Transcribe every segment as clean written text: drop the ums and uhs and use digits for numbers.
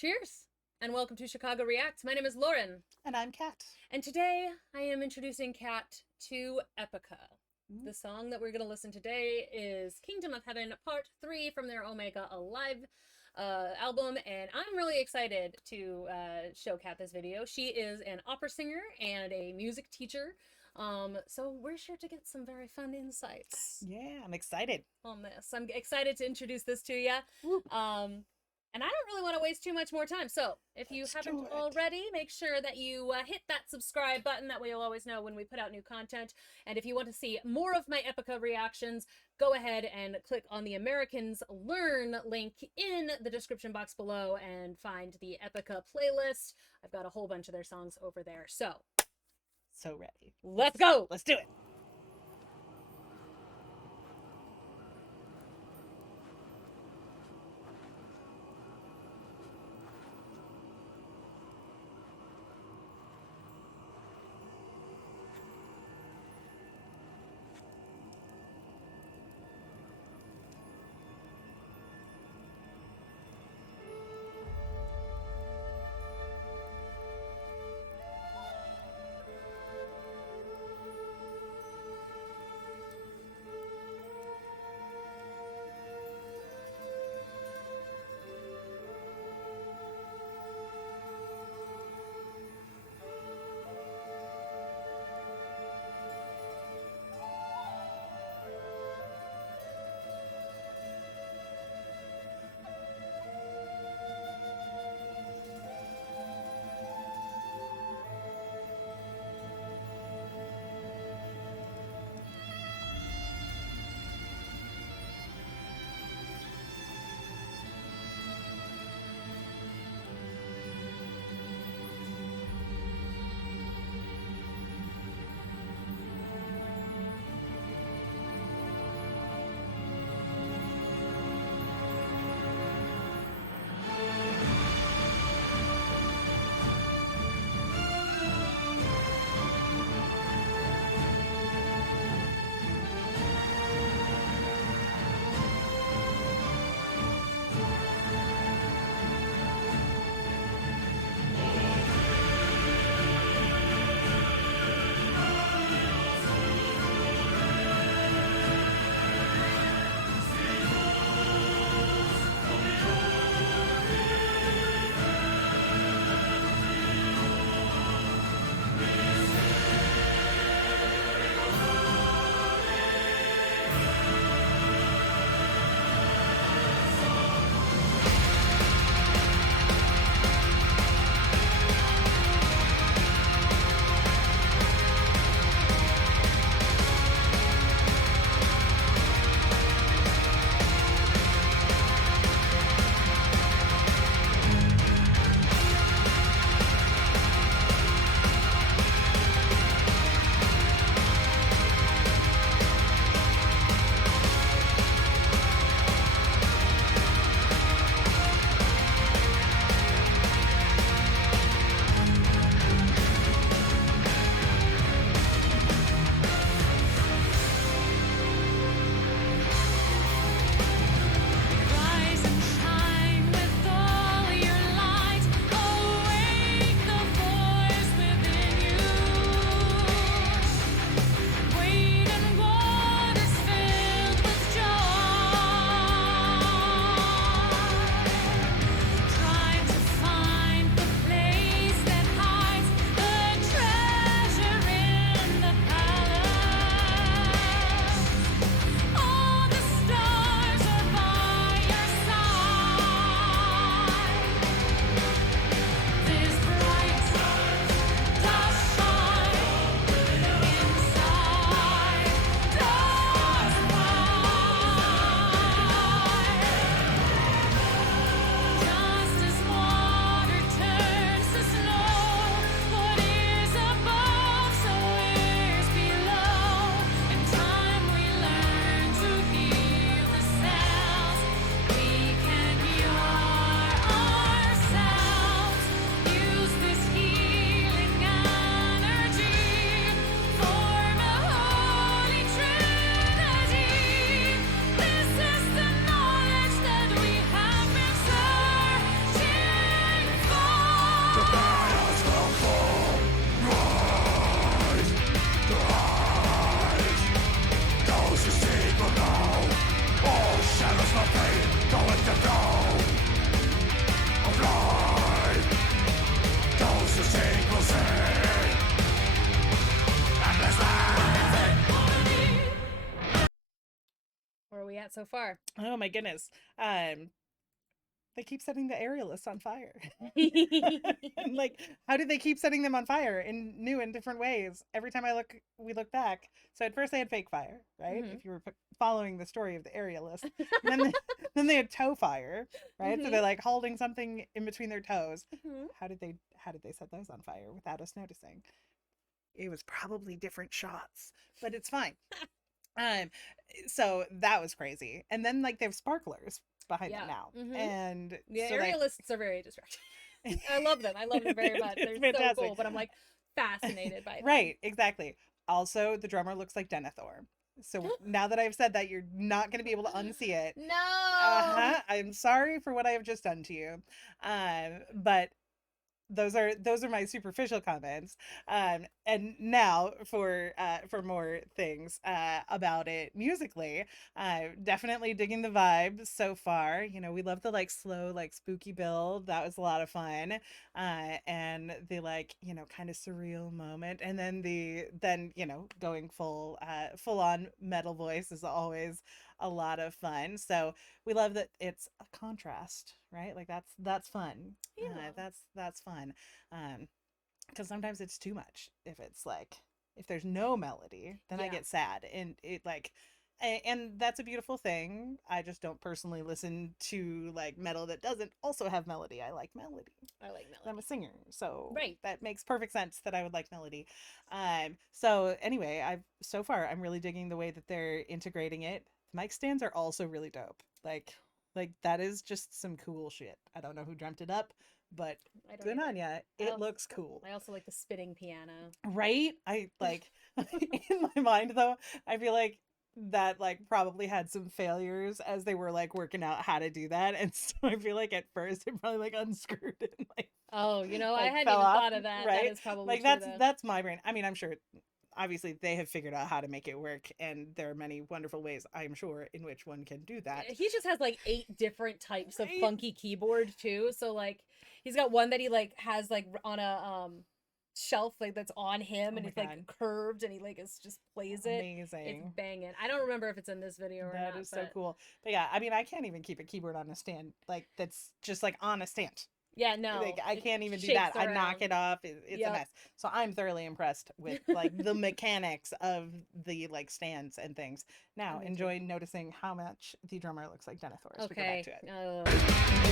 Cheers, and welcome to Chicago Reacts. My name is Lauren. And I'm Kat. And today I am introducing Kat to Epica. The song that we're going to listen today is Kingdom of Heaven Part 3 from their Omega Alive album, and I'm really excited to show Kat this video. She is an opera singer and a music teacher, so we're sure to get some very fun insights. Yeah, I'm excited on this. I'm excited to introduce this to you. And I don't really want to waste too much more time. So if you haven't already, make sure that you hit that subscribe button. That way you'll always know when we put out new content. And if you want to see more of my Epica reactions, go ahead and click on the Americans Learn link in the description box below and find the Epica playlist. I've got a whole bunch of their songs over there. So ready. Let's go. Let's do it. at so far? Oh my goodness. They keep setting the aerialists on fire. And like, how do they keep setting them on fire in new and different ways? Every time we look back. So at first they had fake fire, right? Mhm. If you were following the story of the aerialists, then then they had toe fire, right? So Mhm. they're like holding something in between their toes. Mhm. How did they set those on fire without us noticing? It was probably different shots, but it's fine. Um, so that was crazy. And then like they have sparklers behind them Yeah. now, Mhm. and The so like aerialists are very distracting. I love them. I love them very much. They're it's so fantastic. cool, but I'm like fascinated by them. Right, exactly. Also, the drummer looks like Denethor. So now that I've said that, you're not going to be able to unsee it. No. I'm sorry for what I have just done to you. But those are my superficial comments. And now for more things about it musically. Definitely digging the vibe so far. You know, we love the like slow, like spooky build. That was a lot of fun. And the like, you know, kind of surreal moment. And then you know, going full on metal voice is always a lot of fun. So we love that it's a contrast, right? Like that's fun. Yeah. That's fun. Because sometimes it's too much. If there's no melody, then I Yeah. get sad, and it like, and that's a beautiful thing. I just don't personally listen to like metal that doesn't also have melody. I like melody. I like I'm a melody. singer, so Right. that makes perfect sense that I would like melody. So anyway, so far I'm really digging the way that they're integrating it. Mic stands are also really dope. Like that is just some cool shit. I don't know who dreamt it up, but I don't good either. on ya. It looks cool. I also like the spitting piano. Right? I like in my mind though, I feel like that like probably had some failures as they were like working out how to do that. And so I feel like at first it probably like unscrewed it and like Oh, you know, I like hadn't fell even off, thought of that. right? That is probably Like true, though. that's my brain. I mean, I'm sure obviously they have figured out how to make it work, and there are many wonderful ways I'm sure in which one can do that. He just has like 8 different types of Right? funky keyboard too. So like he's got one that he like has like on a shelf like that's on him, Oh and my it's like God. curved, and he like just plays it. It's Amazing. banging. I don't remember if it's in this video or That not. is so But cool. But yeah, I mean, I can't even keep a keyboard on a stand like that's just like on a stand. yeah, no, Like I it can't even do shakes that. I knock around. it off. It's a Yep. mess. So I'm thoroughly impressed with like the mechanics of the like stands and things. Now Me too. enjoy noticing how much the drummer looks like Denethor as we go Okay. back to it.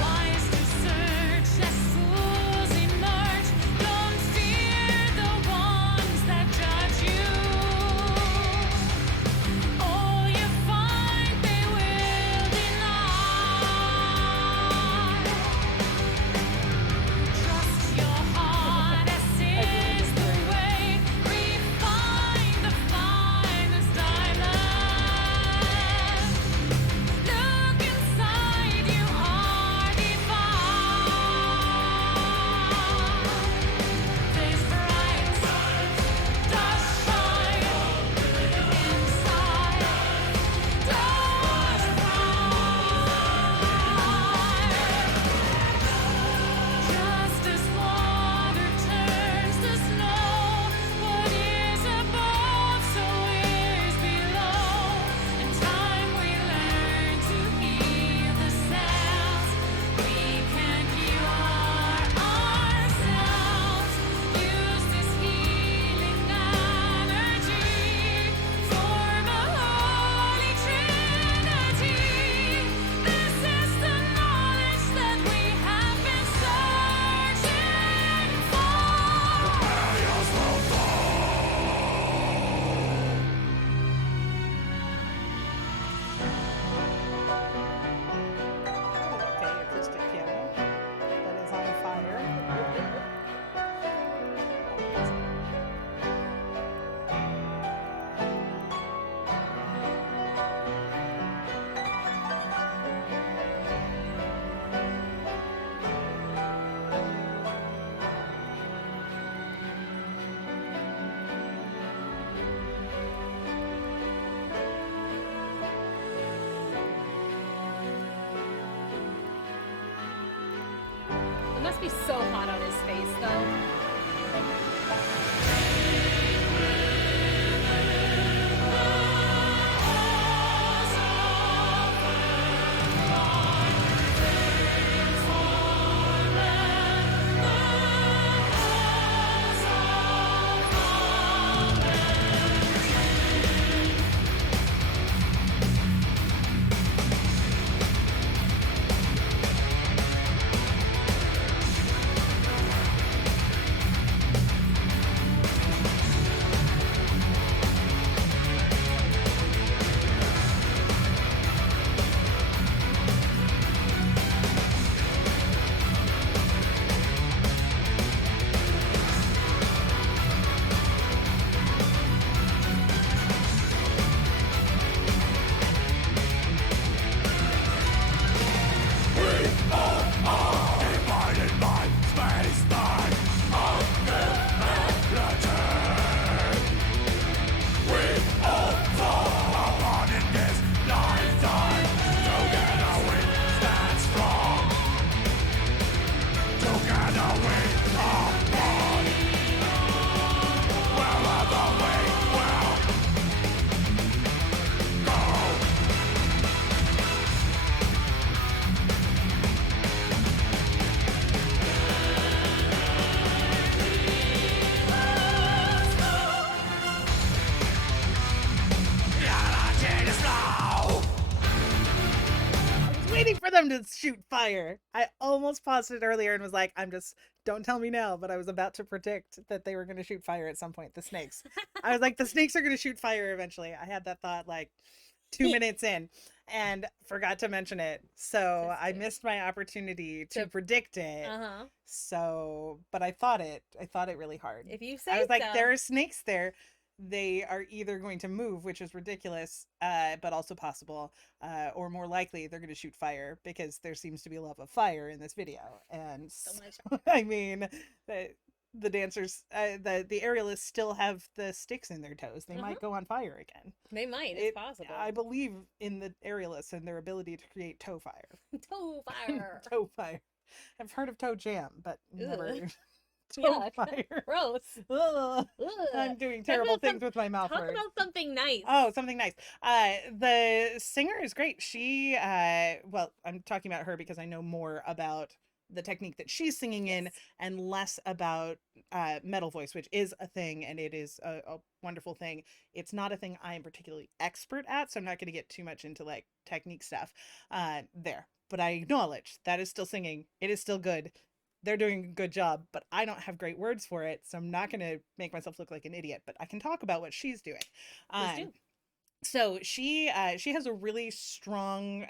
Wise to search, let fools emerge. Don't fear the ones that judge you. All you find they will deny. Trust your heart, as is the way. Refine the finest diamond. must be so hot on his face, though. Waiting for them to shoot fire. I almost paused it earlier and was like, don't tell me now, but I was about to predict that they were going to shoot fire at some point. The snakes. I was like, the snakes are going to shoot fire eventually. I had that thought like 2 minutes in and forgot to mention it. So I missed my opportunity to predict it. Uh-huh. So, but I thought it really hard. If you say I was like, so. there are snakes there. They are either going to move, which is ridiculous, but also possible, or more likely they're going to shoot fire because there seems to be a love of fire in this video. And So much. I mean, the dancers, the aerialists still have the sticks in their toes. They might go on fire again. They might. It's possible. I believe in the aerialists and their ability to create toe fire. Toe fire. Toe fire. I've heard of toe jam, but never Ugh. toe Yuck. fire. Gross. Ugh. Ugh. I'm doing Talk terrible about things with my mouth Talk words. about something nice. Oh, something nice. The singer is great. She, well, I'm talking about her because I know more about the technique that she's singing in and less about metal voice, which is a thing and it is a wonderful thing. It's not a thing I am particularly expert at, so I'm not going to get too much into like technique stuff there. But I acknowledge that is still singing. It is still good. They're doing a good job, but I don't have great words for it, so I'm not going to make myself look like an idiot, but I can talk about what she's doing. Please do. So she has a really strong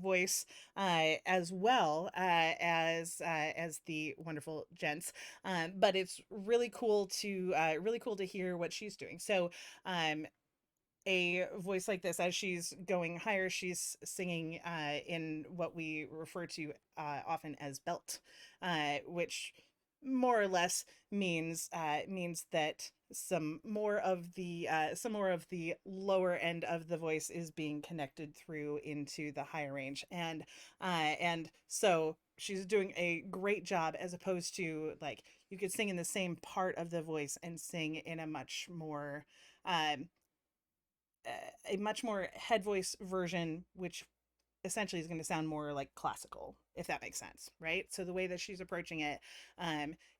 voice as well as the wonderful gents, but it's really cool to hear what she's doing. So a voice like this, as she's going higher, she's singing in what we refer to often as belt, which more or less means that some more of the lower end of the voice is being connected through into the higher range, and so she's doing a great job, as opposed to like you could sing in the same part of the voice and sing in a much more head voice version, which essentially is going to sound more like classical, if that makes sense, right? So the way that she's approaching it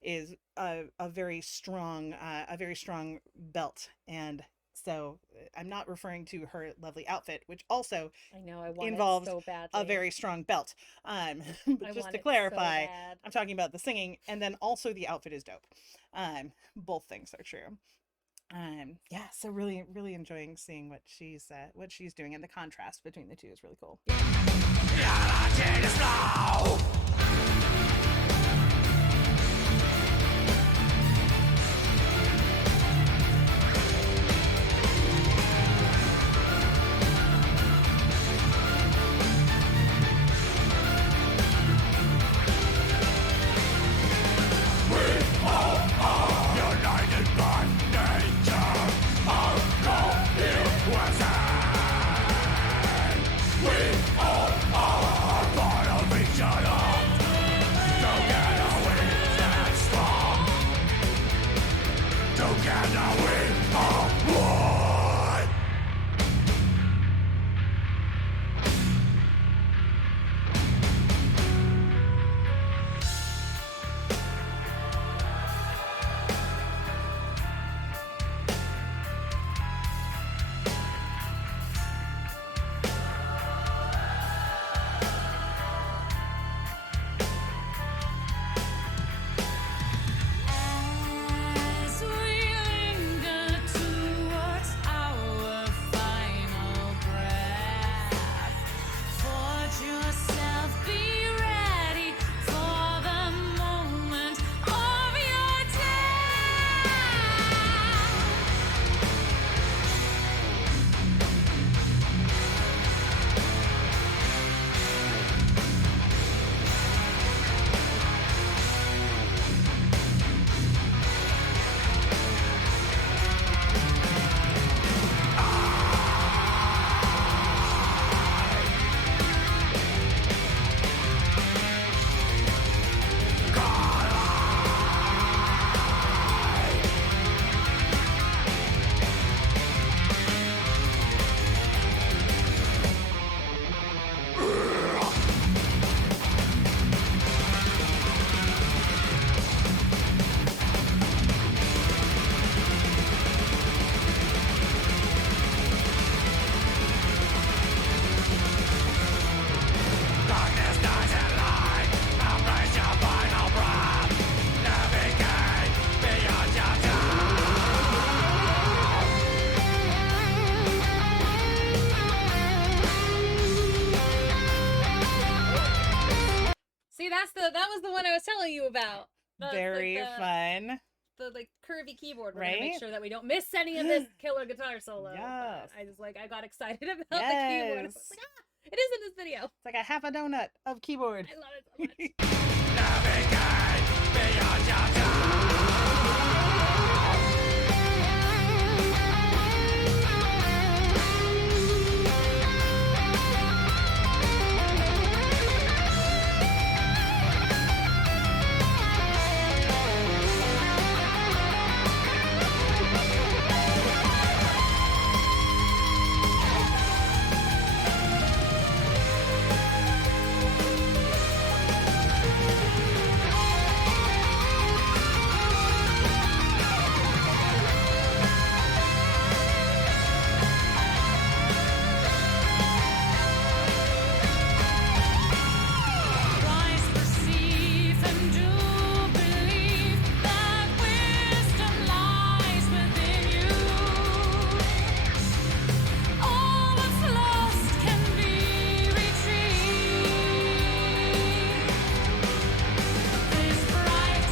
is a very strong belt. And so I'm not referring to her lovely outfit, which also I know. I want involves it so badly. a very strong belt. But I just want to it so clarify, bad. I'm talking about the singing, and then also the outfit is dope. Both things are true. Yeah, so really enjoying seeing what she's doing, and the contrast between the two is really cool. We all are part of each other. See, that was the one I was telling you about. That's Very like fun. the like curvy keyboard. We're gonna make Right? sure that we don't miss any of this killer guitar solo. Yes. But I got excited about the keyboard. I was Yes. like, it is in this video. It's like a half a donut of keyboard. I love it so much. Rise, perceive, and do believe that wisdom lies within you. All that's lost can be retrieved. This bright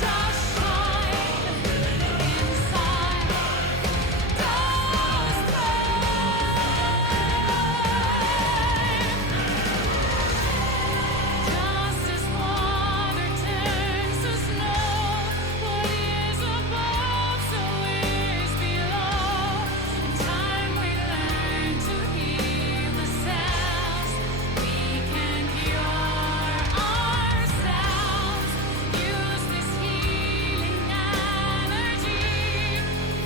does shine inside, does just as water turns to snow, what is above so is below. In time we learn to heal the sounds. We can cure ourselves. Use this healing energy.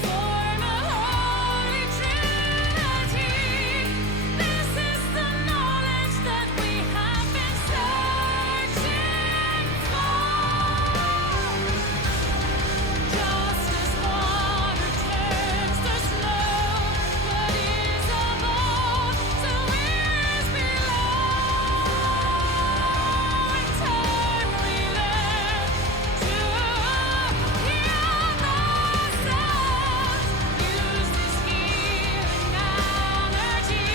Form a holy trinity. This is the knowledge that we have been searching for. Just as water turns to snow, what is above so is below. In time we learn to heal ourselves. Use this healing energy.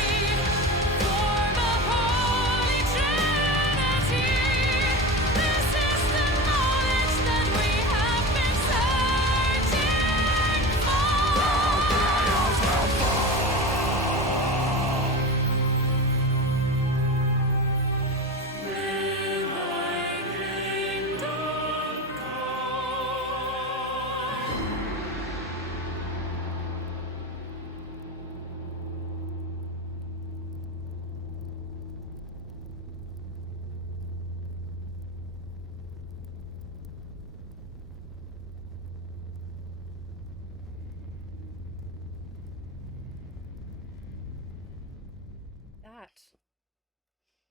Form a holy trinity. This is the knowledge that we have been searching for. May thy kingdom come. That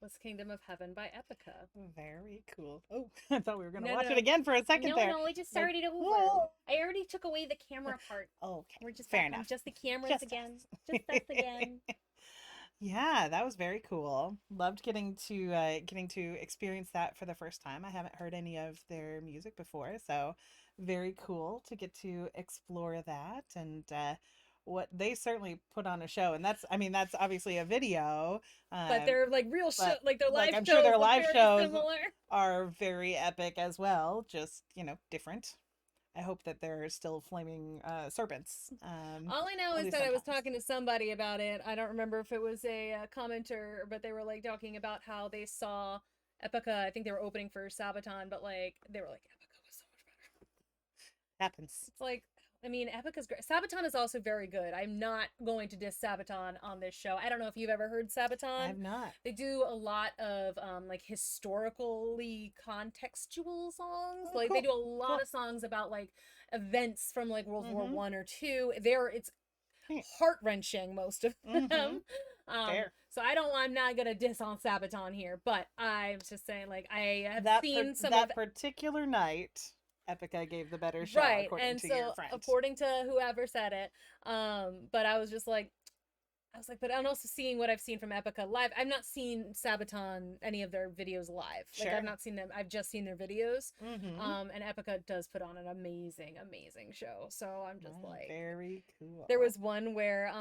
was Kingdom of Heaven by Epica. Very cool. Oh, I thought we were going to No, watch no. it again for a second there. We just Like, started over. whoa. I already took away the camera part. Okay. We're just Fair back on enough. just the cameras Just again. us. Just us again. Yeah, that was very cool. Loved getting to experience that for the first time. I haven't heard any of their music before, so very cool to get to explore that and what they certainly put on a show. And that's obviously a video, But they're like real show, but, like their live like, I'm shows sure their look live very shows similar. are very epic as well, just different. I hope that there are still flaming serpents. All I know at is least that I was sometimes. talking to somebody about it. I don't remember if it was a commenter, but they were like talking about how they saw Epica. I think they were opening for Sabaton, but like they were like Epica was so much better. Happens. It's like, I mean, Epica's great. Sabaton is also very good. I'm not going to diss Sabaton on this show. I don't know if you've ever heard Sabaton. I've not. They do a lot of like historically contextual songs. Oh, Like they cool, do a lot cool. of songs about like events from like World War Mhm. One or Two. It's Hmm. heart-wrenching, most of them. Mhm. Fair. So I'm not gonna diss on Sabaton here, but I'm just saying, like, I have That seen some that of particular night, Epica gave the better show, right, according and to so your friend. according to whoever said it, but I was just like, I was like, but I'm also seeing what I've seen from Epica live. I've not seen Sabaton, any of their videos live. Like, Sure. I've not seen them. I've just seen their videos. Mm-hmm. And Epica does put on an amazing, amazing show. So I'm just like, very cool. there was one where,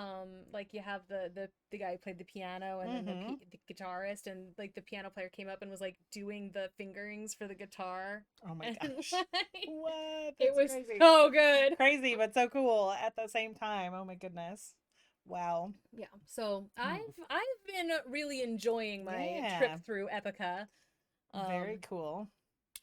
like, you have the guy who played the piano and then Mhm. the guitarist, and like the piano player came up and was like doing the fingerings for the guitar. Oh my And, gosh. like, What? it That's was crazy. so good. Crazy, but so cool at the same time. Oh my goodness. Wow. Yeah. So I've been really enjoying my Yeah. trip through Epica. Very cool.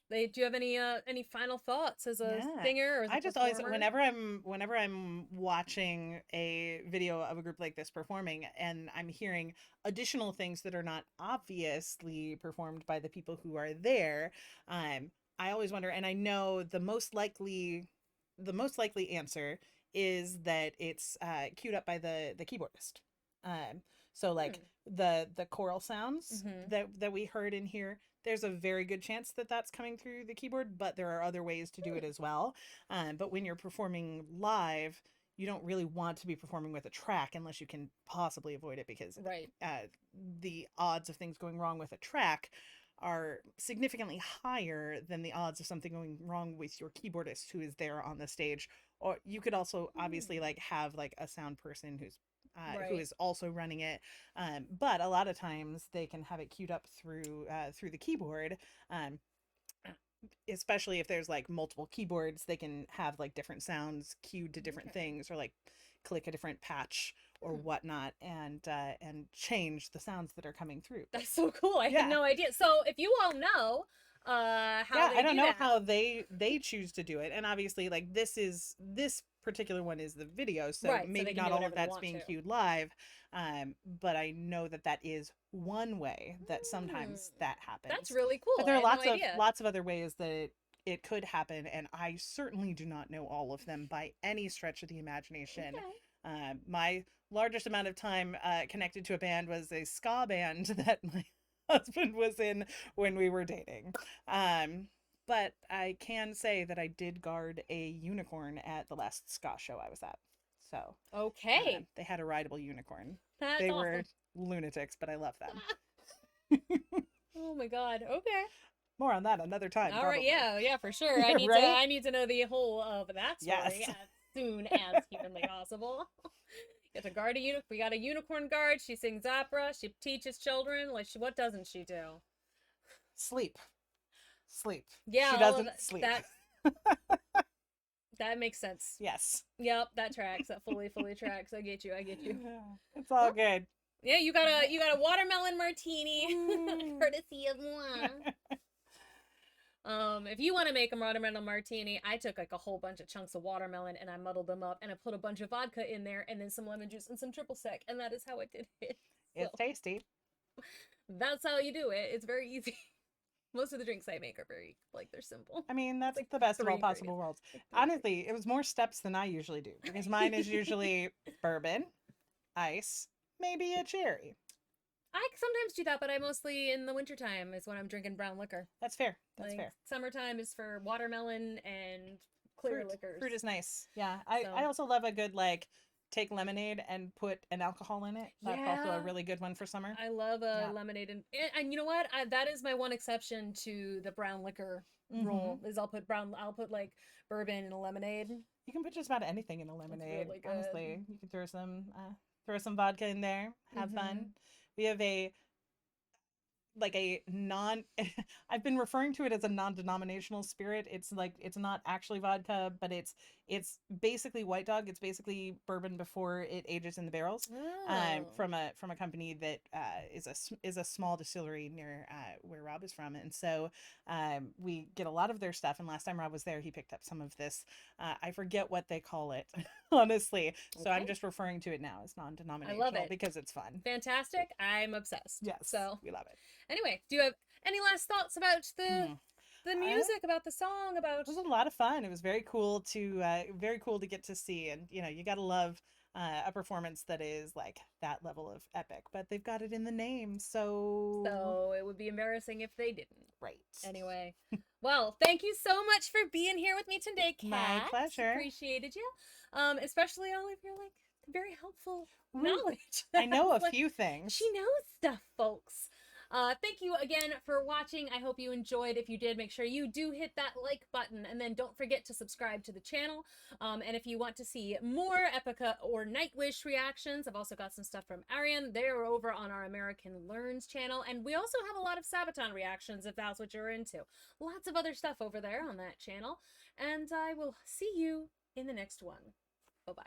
Do you have any final thoughts as a Yeah. singer or as a I just always performer? whenever I'm watching a video of a group like this performing and I'm hearing additional things that are not obviously performed by the people who are there, I always wonder, and I know the most likely answer is that it's queued up by the keyboardist. So like the choral sounds Mhm. that we heard in here, there's a very good chance that that's coming through the keyboard, but there are other ways to do it as well. But when you're performing live, you don't really want to be performing with a track unless you can possibly avoid it, because Right. the odds of things going wrong with a track are significantly higher than the odds of something going wrong with your keyboardist who is there on the stage. Or you could also obviously like have like a sound person who Right. is also running it, but a lot of times they can have it queued up through the keyboard. Especially if there's like multiple keyboards, they can have like different sounds queued to different Okay. things, or like click a different patch or whatnot, and change the sounds that are coming through. That's so cool. I Yeah. had no idea. So if you all know how Yeah, they I don't do know that, how they choose to do it, and obviously like this particular one is the video, so Right, so maybe they can not do all whatever of they that's want being to. queued live, but I know that that is one way that sometimes that happens. that's really cool. But there I are had no idea. lots of other ways that it could happen, and I certainly do not know all of them by any stretch of the imagination. Okay. My largest amount of time connected to a band was a ska band that my husband was in when we were dating. But I can say that I did guard a unicorn at the last ska show I was at. So Okay. they had a rideable unicorn. That's They awesome. were lunatics, but I love them. Oh my god. Okay. More on that another time. All right. probably. Yeah, for sure. I need Right? to know the whole of that story Yes. as soon as humanly possible. Get to guard a we got a unicorn guard. She sings opera. She teaches children. Like, what doesn't she do? Sleep. Yeah, She all of doesn't sleep. That makes sense. Yes. Yep, that tracks. That fully tracks. I get you. It's all good. Yeah, you got a watermelon martini, courtesy of moi. If you want to make a watermelon martini, I took like a whole bunch of chunks of watermelon and I muddled them up and I put a bunch of vodka in there and then some lemon juice and some triple sec, and that is how I did it. It's tasty. That's how you do it. It's very easy. Most of the drinks I make are very, like, they're simple. I mean, that's like the best of all 3 possible worlds. ingredients. Like 3 Honestly, it was more steps than I usually do, because mine is usually bourbon, ice, maybe a cherry. I sometimes do that, but I mostly in the wintertime is when I'm drinking brown liquor. That's fair. That's Like, fair. Summertime is for watermelon and clear liquors. Fruit is nice. Yeah. I So- also love a good, like, take lemonade and put an alcohol in it. That's also a Yeah. really good one for summer. I love a Yeah. lemonade, and you know what? That is my one exception to the brown liquor rule. Is I'll put like bourbon in a lemonade. You can put just about anything in a lemonade. really good. Honestly, you can throw some vodka in there. Have fun. We have a I've been referring to it as a non-denominational spirit. It's like, it's not actually vodka, but it's basically White Dog. It's basically bourbon before it ages in the barrels. Oh. From a company that is a small distillery near where Rob is from, and so we get a lot of their stuff. And last time Rob was there, he picked up some of this. I forget what they call it, honestly. So I'm Okay. just referring to it now as non-denominational. I love it. Because it's fun. Fantastic. I'm obsessed. Yes. So we love it. anyway, do you have any last thoughts about the music, about the song, about? It was a lot of fun. It was very cool to get to see, and you gotta love a performance that is like that level of epic. But they've got it in the name, So it would be embarrassing if they didn't. right. Anyway, well, thank you so much for being here with me today, Kat. My pleasure. Appreciated you. Especially all of your like very helpful Ooh, knowledge. I know a Like, few things. she knows stuff, folks. Thank you again for watching. I hope you enjoyed. If you did, make sure you do hit that like button, and then don't forget to subscribe to the channel. And if you want to see more Epica or Nightwish reactions, I've also got some stuff from Arian. They're over on our American Learns channel, and we also have a lot of Sabaton reactions if that's what you're into. Lots of other stuff over there on that channel, and I will see you in the next one. Bye-bye.